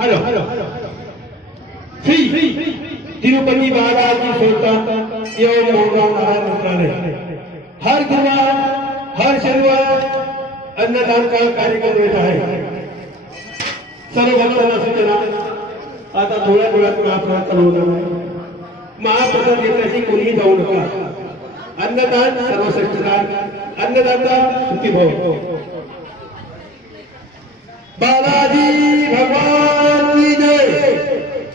Hello Shri Tirupati Balaji संस्थान एवं मोहनराव नारायण मंत्रालय हर गुरुवार हर शनिवार अन्नदान का कार्यक्रम रहता है। सर्व भक्तांना सूचना आता थोड्या वेळात महाप्रसाद चालू होणार आहे। महाप्रसाद घेण्याची कोणीही जाऊ नका। अन्नदान सर्वश्रेष्ठ दान, अन्नदाता सुखी भव। बालाजी भगवान की जय,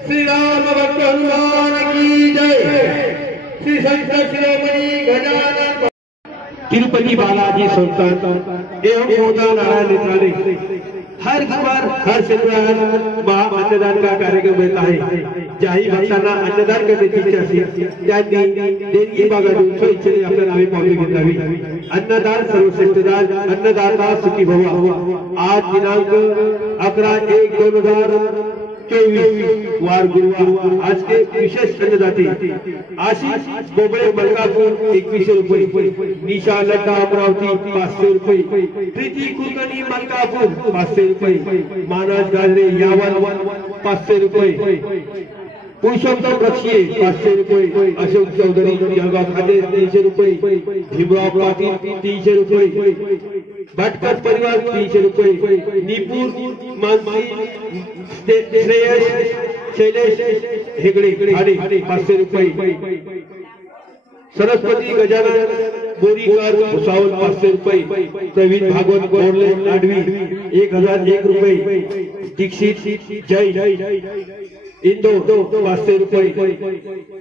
श्री राम भक्त हनुमान की जय, श्री संत शिरोमणि गजानन तिरुपति बालाजी संस्थान एवं मोहनराव नारायण मंत्रालय हर गुरुवार हर शनिवार महाअन्नदान का कार्यक्रम रहता है। ज्याही भक्तांना अन्नदान करण्याची इच्छा असेल त्यांनी देणगी मागावी, स्वइच्छेने आपल्या नावे पावले घेतावी। अन्नदान सर्वश्रेष्ठ दान, अन्नदाता सुखी भव। आज दिनांक 11/1/2024 वार गुरुवार। आज के विशेष अन्नदाते आशीष बोबळे मलकापूर 2100 रुपये, निशा लड्डा अमरावती 500 रुपये, प्रीती कुलकर्णी मलकापूर 500 रुपये, मानस गाजरे यावल 500 रुपये, पुरुषोत्तम रक्षिये 500 रुपये, अशोक चौधरी जळगाव खाते 300 रुपये, भीमराव पाटील 300 रुपये, भटकर परिवार 300 रुपये, निपूर मानसी श्रेयस शैलेश हेगडे ठाणे 500 रुपये, सरस्वती गजानन बोरीकर भुसावल 500 रुपये, प्रवीण भागवत गोरले लाडवी 1001 रुपये, दीक्षित जय इंदोर 500 रुपये,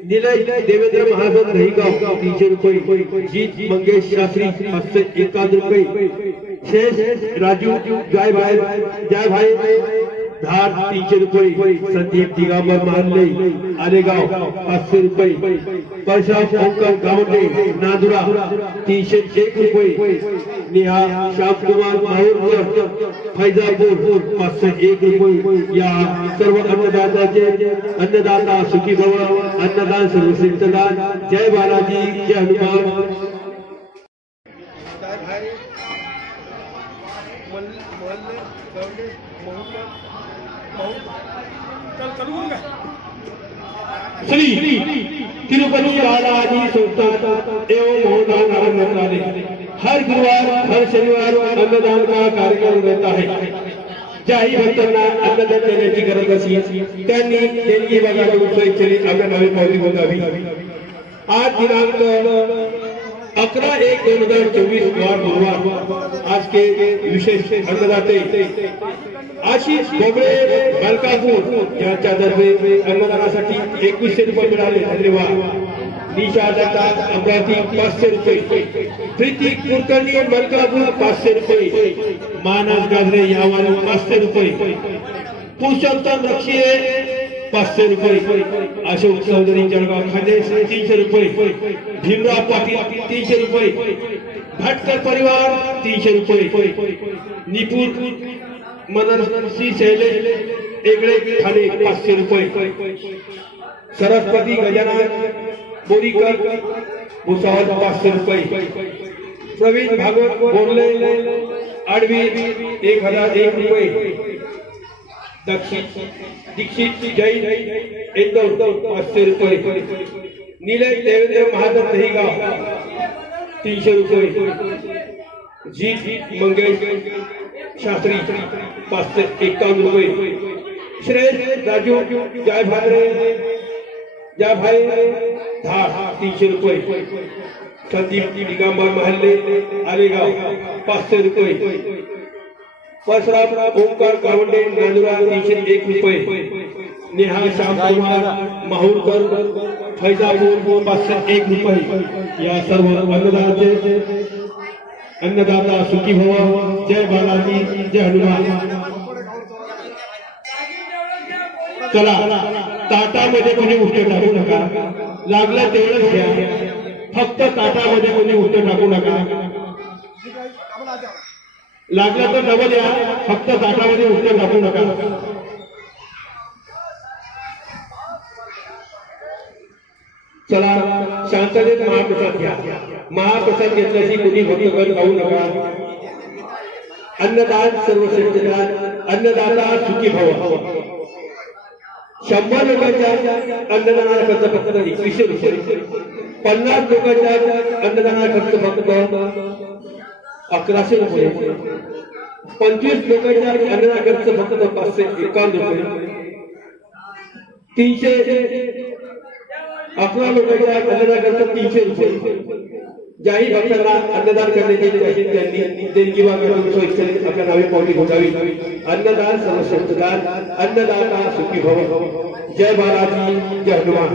निलय देवेंद्र महाजन रहीगाव 300 रुपये, जीत मंगेश शास्त्री 551 रुपये, शेष राजू जय भाई धार 300 रुपये, संदीप दिगंबर महल्ले आलेगाव 500 रुपये, परशुराम ओंकार गावंडे नांदुरा 301 रुपये, नेहा श्यामकुमार माहूरकर फैजापूर 501 रुपये। या सर्व अन्नदाता सुखी भव। अन्नदान सर्वश्रेष्ठ दान। जय बालाजी, जय हनुमान। श्री तिरुपति बालाजी संस्थान एवं मोहनराव नारायण मंत्रालय हर गुरुवार हर शनिवार अन्नदान का कार्यक्रम रहता है। ज्याही भक्तांना अन्नदान देण्याची गरज असेल त्यांनी देणगी मागावी, स्वइच्छेने आपल्या नावे पावती बघावी। आज दिनांक 11/1/2024 वार गुरुवार। आज के विशेष अन्नदाते आशीष बोबळे मलकापूर यांच्यातर्फे अन्नदानासाठी 2100 रुपये मिळाले, धन्यवाद। निशा लता अमरावती 500 रुपये, प्रीती कुलकर्णी मलकापूर 500 रुपये, मानस गाजरे यावाल 500 रुपये, पुरुषोत्तम रक्षिये 500 रुपये, अशोक चौधरी जळगाव खाते 300 रुपये, भीमराव पाटील 300 रुपये, भटकर परिवार 300 रुपये, निपूर मनसी शैलेश हेगडे ठाणे 500 रुपये, सरस्वती गजानन बोरीकर भुसावल 500 रुपये, प्रवीण भागवत गोरले आडवी 1001 रुपये, दीक्षित जय इंदोर 500 रुपये, निलय देवेंद्र महाजन रहीगाव 300 रुपये, जीत मंगेश शास्त्री 551 रुपये, श्रेष्ठ राजू जय भाई धार 300 रुपये, संदीप दिगंबर महल्ले आलेगाव 500 रुपये, परशुराम ओंकार गावंडे नांदुरा 301 रुपये, नेहा श्यामकुमार माहूरकर फैजापूर 501 रुपये। या सर्व अन्नदाता सुखी भव। जय बालाजी, जय हनुमान। चला, ताटामध्ये कोणी उष्ट टाकू नका, लागलं तेवढंच घ्या, फक्त ताटामध्ये कोणी उष्ट टाकू नका, लागलं तर डबल या, फक्त ताटामध्ये उष्ट टाकू नका। चला, शांततेत महाप्रसाद घ्या। महाप्रसाद घेतल्याची कोणी भक्तगण खाऊ नका। अन्नदान सर्वश्रेष्ठ दान, अन्नदाता सुखी भव। 100 लोकांच्या अन्नदानाला खर्च फक्त 2100 रुपये, 50 लोकांच्या अन्नदानाला खर्च फक्त 1100 रुपये, 25 लोकांच्या अन्नदानाला खर्च फक्त 551 रुपये, 311 लोकांच्या अन्नदानाला खर्च 300 रुपये. ज्याही भक्तांना अन्नदान करण्याची इच्छा असेल त्यांनी देणगी मागून स्वइच्छेने आपल्या नावे पावती घोटावी. अन्नदान सर्वश्रेष्ठ दान, अन्नदाता सुखी भव. जय बालाजी, जय हनुमान.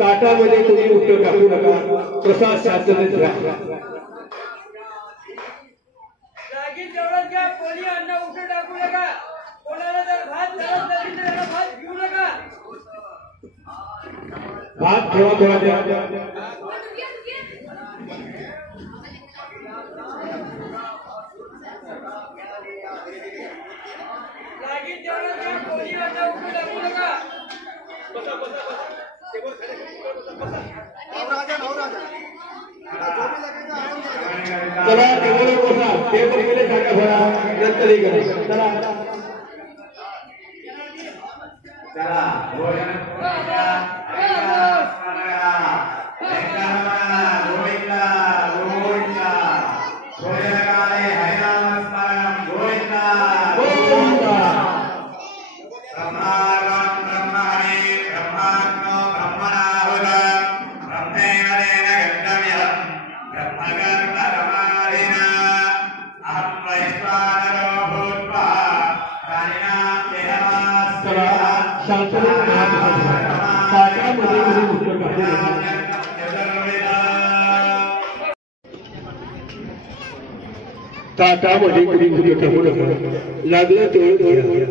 ताटामध्ये कोणी उठं टाकू नका, प्रसाद शांततेत राहा. कोणी अन्न उठं टाकू नका, कोणाला जर भात धरत नसेल तर भात घेऊ नका. भात ठेवा थोडा द्या. चला टेबल बसा, टेबल पहिले जागा भरा, नंतर हे करा. चला चला ताटामध्ये कुणी कुणी टाकू नका, लागलं तेवढं घ्या.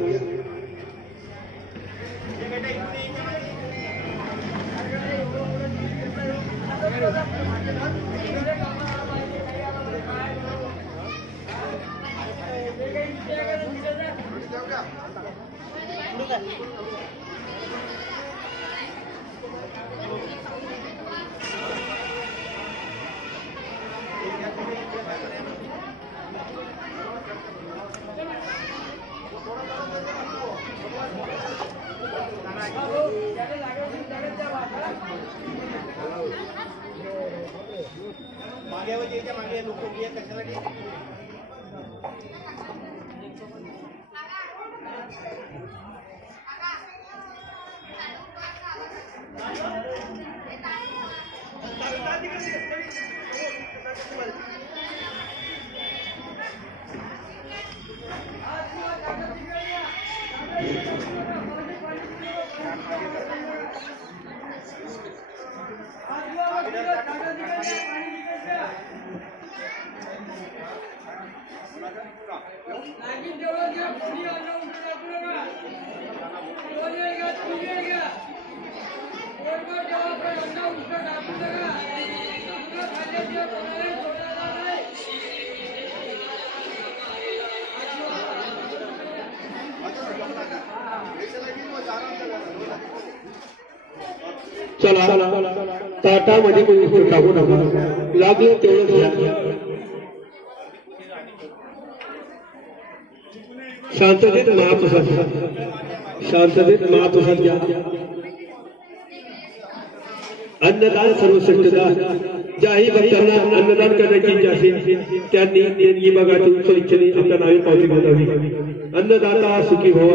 मागे लोक कशासाठी चला ताटामध्ये कोणी टाकू नका, लागलं तेवढं घ्या. शांततेत महाप्रसाद, शांततेत महाप्रसाद घ्या. अन्नदान सर्वश्रेष्ठ दान. ज्याही भक्तांना अन्नदान करण्याची इच्छा असेल त्यांनी देणगी मागातून स्वइच्छेने आपल्या नावे पावती घोटावी. अन्नदाता सुखी भव.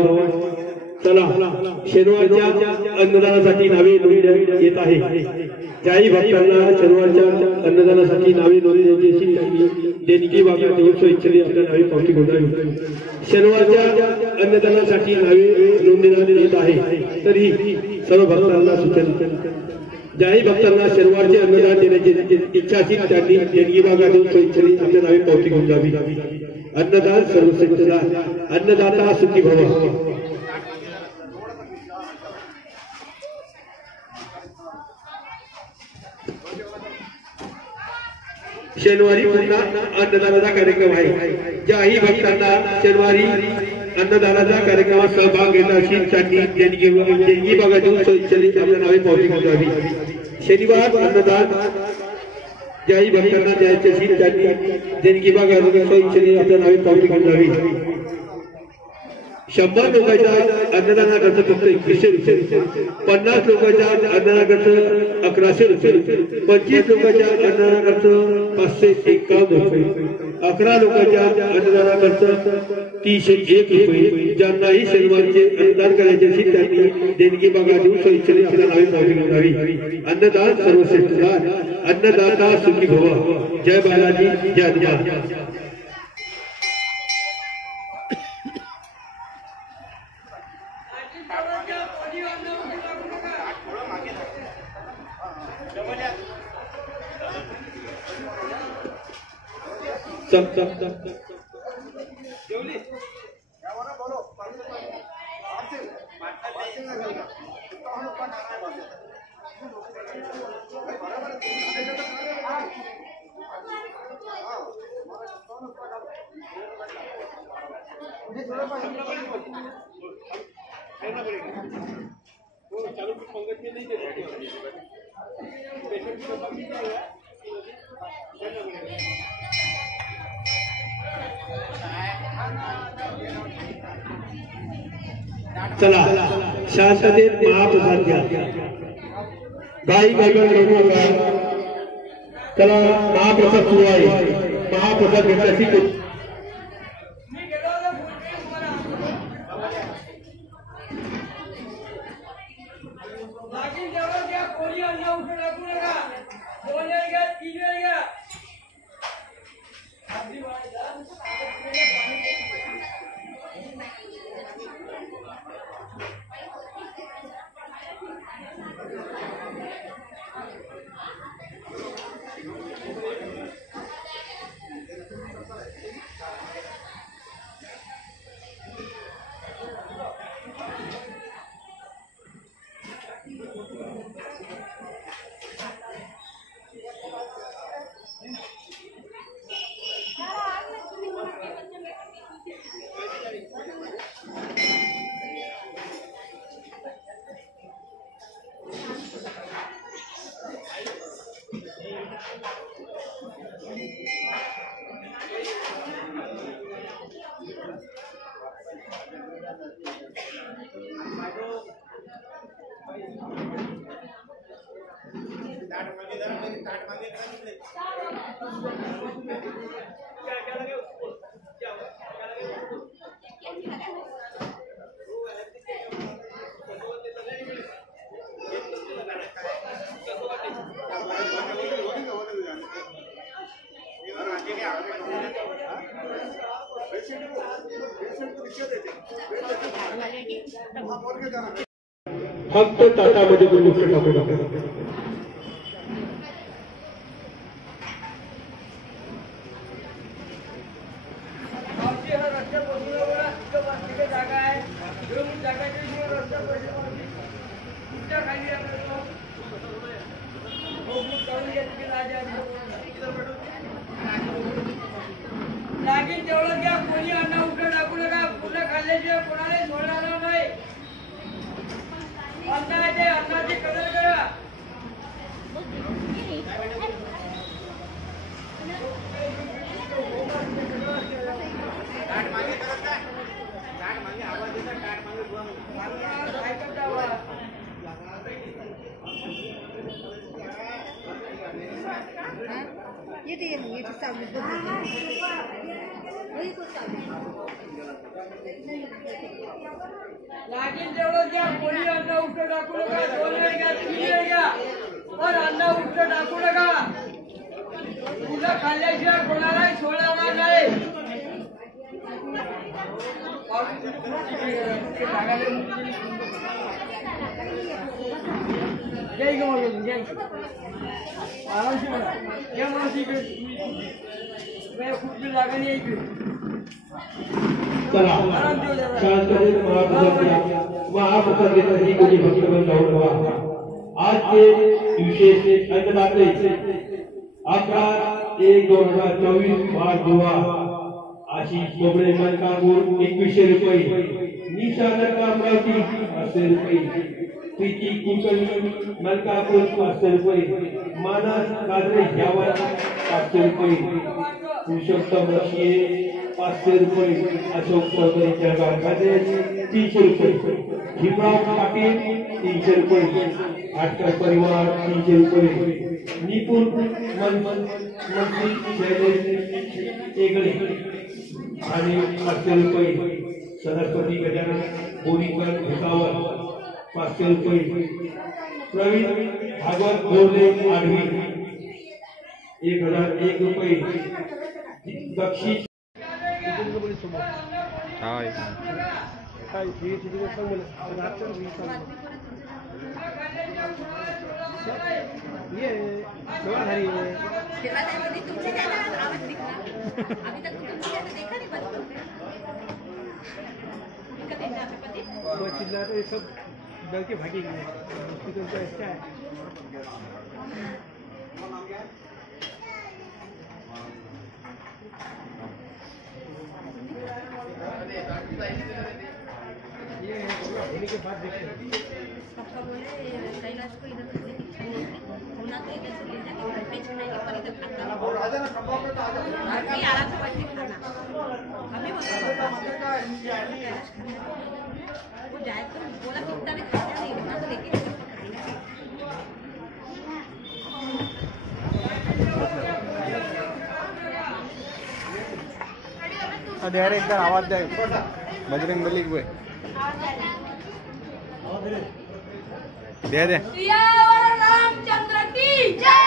चला शनिवारच्या अन्नदानासाठी नावे नोंदवण्यात येत आहे. ज्याही भक्तांना शनिवारच्या अन्नदानासाठी नावे नोंदवण्याची असेल त्यांनी देणगी मागातून स्वइच्छेने आपल्या नावे पावती घोटावी. शनिवारच्या अन्नदानासाठी नावे नोंदवण्यात येत आहे. तरी सर्व भक्तांना सूचना, ज्याही भक्तांना शनिवारचे अन्नदान देण्याची इच्छा असेल त्यांनी देणगी मागातून स्वइच्छेने आपल्या नावे पावती घेऊन जावी. अन्नदान सर्वश्रेष्ठ दान. अन्नदाता सुखी भव. शनिवारी पुन्हा अन्नदानाचा कार्यक्रम आहे. ज्याही भक्तांना शनिवारी अन्नदानाच्या कार्यक्रमात सहभाग घेतला असेल त्यांनी देणगी मागातून स्वइच्छेने आपल्या नावे पावती घेऊन जावी. शनिवार अन्नदान ज्याही भक्तांना द्यायचे असेल त्यांनी देणगी मागातून स्वइच्छेने आपल्या नावे पावती घेऊन जावी. 100 लोकांच्या अन्नदाना खर्च फक्त 2100 रुपये, 50 लोकांच्या अन्नदाना खर्च 1100 रुपये, 25 लोकांच्या अन्नदाना खर्च 551 रुपये, 11 लोकांच्या अन्नदाना खर्च 301 रुपये. ज्यांनाही शनिवारचे अन्नदान करायचे असेल त्यांनी देणगी बघा देऊन स्वइच्छेने आपल्या नावे पावती नोंदवावी. अन्नदान सर्वश्रेष्ठ दान, अन्नदाता सुखी भव. जय बालाजी, जय हनुमान. चला शांततेत महाप्रसाद घ्या. गाई गायकवाड करू नका. चला महाप्रसाद सुरू आहे. महाप्रसाद घेण्याची फक्त ताटामध्ये गोष्ट टाकू नका. लागेल तेवढं घ्या. कोणी अन्न उठं टाकू नका. पूर्ण खाल्ल्याशिवाय कोणालाही सोडणार नाही. अन्नाची कदर करा. लागेल तेवढं घ्या. कोणी अन्न उठं टाकू नका. 2 वेळ घ्या, 3 वेळ घ्या, पण अन्न उठं टाकू नका. तुला खाल्ल्याशिवाय कोणालाही सोडणार नाही. जय गो जय मावशी खूप जागा नाही इकडे. चला शांततेत महाप्रसाद घेण्याची कोणी भक्तगण जाऊन व्हा. आज के विशेष अन्नदाते 11/1/2024 वार गोवा. आशिष बोबडे मलकापूर 2100 रुपये, निशा अमरावती 500 रुपये, प्रीती कुलकर्णी मलकापूर 500 रुपये, मानस काजरे यावत 500 रुपये, पुरुषोत्तम रशिये 500 रुपये, अशोक चौधरी जळगाव खान्देश 300 रुपये, भीमराव पाटील 300 रुपये, आटकर परिवार 300 रुपये, निपुण मंत्री शैलेश एगळे आणि 500 रुपये, सरस्वती गजानन बोरीकर भुसावळ 500 रुपये, प्रवीण भागवत बोर्डे आडवी 1001 रुपये, बक्षीस सब डर के भागेंगे हॉस्पिटल का ऐसा है। ये होने के बाद देखते हैं। पापा बोले कैलाश को इधर से होना तो इधर से ले जाके घर पे चुनाएंगे पर इधर खाता नहीं आराम से बैठ के खाना अभी बोला वो जाए तो बोला कितना भी खाना नहीं होना तो लेके अरे एकदा आवाज द्या बजरंग बली को दे दे रामचंद्र की जय।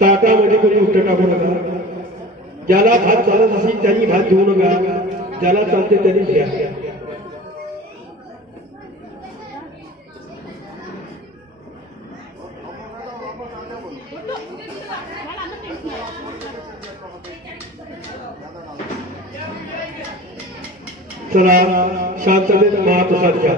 ताटामध्ये कोणी उलट टाकू नका, ज्याला भात चालत असेल त्यांनी भात घेऊ नका, ज्याला चालते त्यांनी घ्या। चला शांततेत महाप्रसाद घ्या।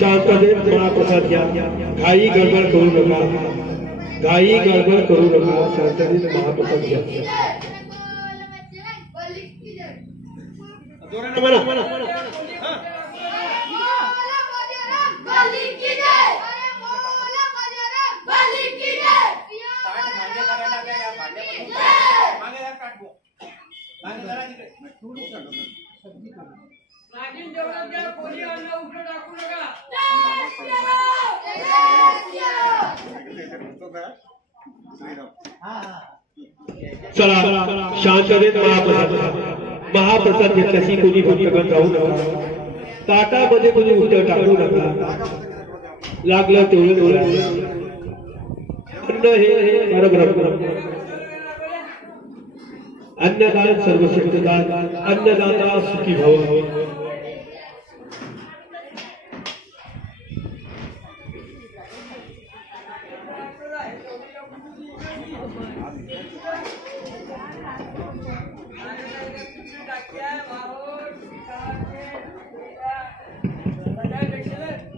शांततेत महाप्रसाद घ्या, घाई गडबड करू नका, घाई गडबड करू नका, शांततेत महाप्रसाद घ्या। नागिन जेवढं द्या कोणी अन्न उघडं टाकू नका। चला शांततेत महाप्रसाद, महाप्रसाद घेतल्याशी कोणी भक्तगण जाऊ नका, ताटामध्ये कोणी उलट टाकू नका, लागलं तेवढं अन्न हे परब्रह्म, अन्नदान सर्वशक्तदान, अन्नदाता सुखी भव।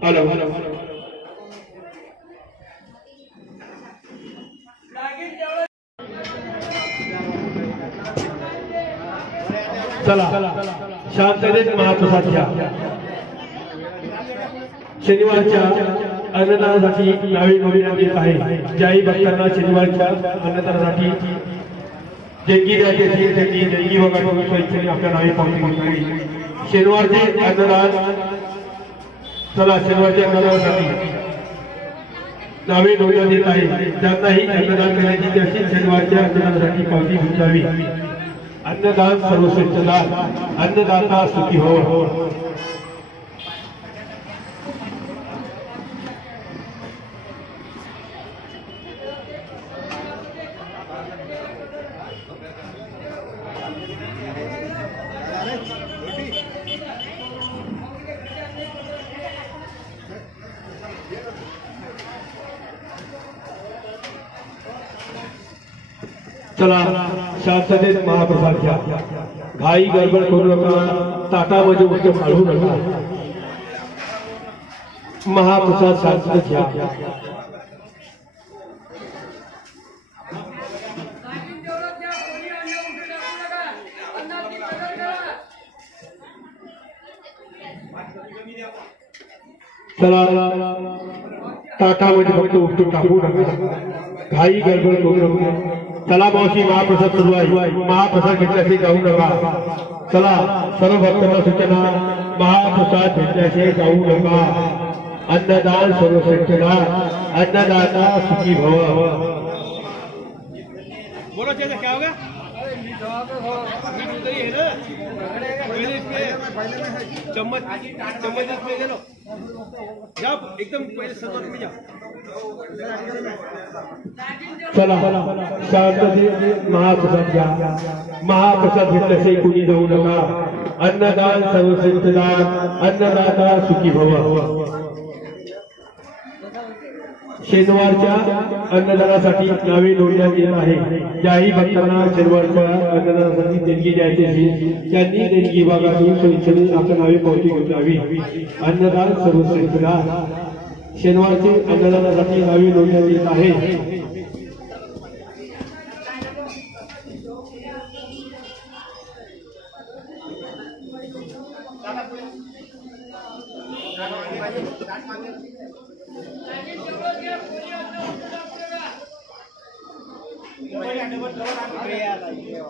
हेलो चला शांततेत महाप्रसाद घ्या। शनिवारच्या अन्नदानासाठी नावे नोंदवण्यात येत आहे. ज्याही भक्तांना शनिवारच्या अन्नदानासाठी देणगी द्यायची असेल त्यांनी देणगी वगैरे स्वइच्छेने आपल्या नावे पावती घेतली. शनिवारचे अन्नदान, चला शनिवारच्या अन्नदानासाठी नावे नोंदवण्यात येत आहे. ज्यांनाही अन्नदान करण्याची असेल शनिवारच्या अन्नदानासाठी पावती घेऊन अन्नदान सर्वश्रेष्ठ दान, अन्नदाता सुखी हो. चला शांततेत महाप्रसाद घ्या. घाई गडबड करू नका, ताटामध्ये उष्ट काढू नका. महाप्रसाद शांततेत घ्या. चला ताटामध्ये फक्त उष्ट टाकू नका, घाई गडबड करू नका. चला मावशी महाप्रसाद सुरू आहे, महाप्रसाद घेतल्याशिवाय जाऊ नका. चला सर्व भक्तांना सूचना, महाप्रसाद घेतल्याशिवाय जाऊ नका. अन्नदान सर्वश्रेष्ठ दान, अन्नदाता सुखी भव. बोलो चेला क्या होगा? चम्मच इसमें ले लो, जाओ एकदम पहले सर्वर में जाओ. चला शांततेत महाप्रसाद घ्या. महाप्रसाद घेतल्याशिवाय कुणी जाऊ नका. अन्नदान सर्वश्रेष्ठ दान, अन्नदाता सुखी भव. शनिवारच्या अन्नदानासाठी नावे नोंदण्यात येत आहे. ज्याही भक्तांना शनिवारच्या अन्नदानासाठी देणगी द्यायची असेल त्यांनी देणगी विभागातून स्वइच्छेने आपल्या नावे पावती घेतली. अन्नदान सर्वश्रेष्ठ दान, शनिवारचे अन्नदानासाठी नावे नोंदण्यात येत आहे.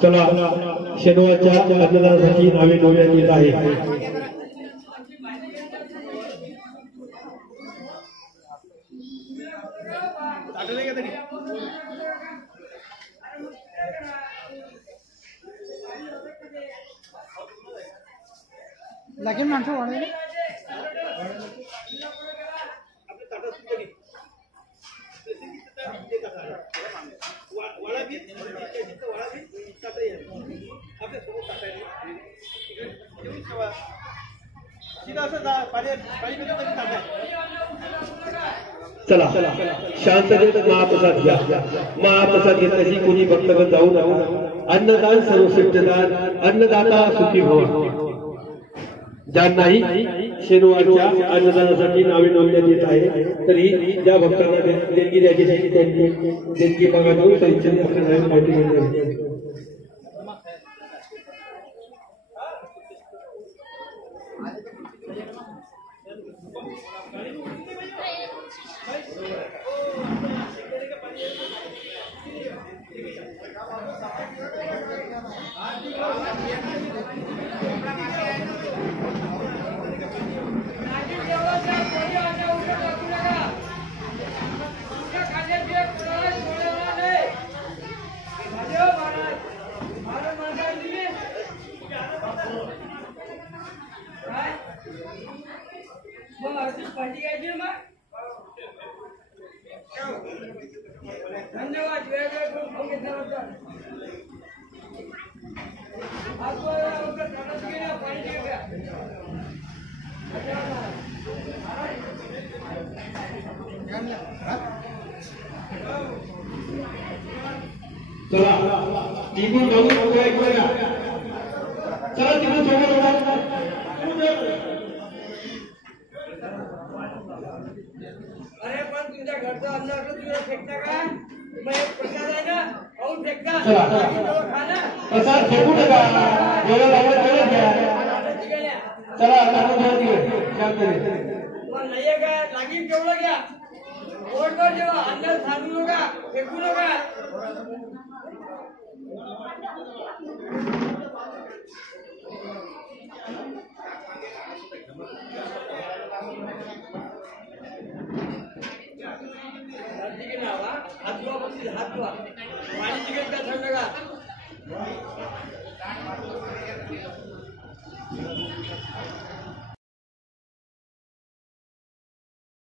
चला शनिवारच्या अन्नदानासाठी नावे नोंदण्यात येत आहे. लगेच माणसं वाढवली. चला शांततेत महाप्रसाद घ्या. महाप्रसाद घेतल्याशी कुणी भक्तगण जाऊ नका. अन्नदान सर्वश्रेष्ठ दान, अन्नदाता सुखी भव. ज्यांनाही शनिवारच्या अन्नदानासाठी नावे नोंदण्यात येत आहे तरी ज्या भक्तांना देणगी द्यायची त्यांनी देणगी भागातून स्वइच्छेने आपल्या नावे पावती घेतली. धन्यवाद. चला तिकडून जाऊन चला तिकडून अरे पण तुमच्या घरचं अन्न असलं तुला फेकता का? मग एक प्रसाद आहे ना, खाऊन फेकता. प्रसाद फेकू नका, जेवढं लागलं तेवढं घ्या. चला आता शांत पण नाहीये काय लागीन तेवढं घ्या पोटभर जेव्हा अन्न सांडू नका फेकू नका हात धुवा बघतील हात धुवा पाणी तिकीट का थंड का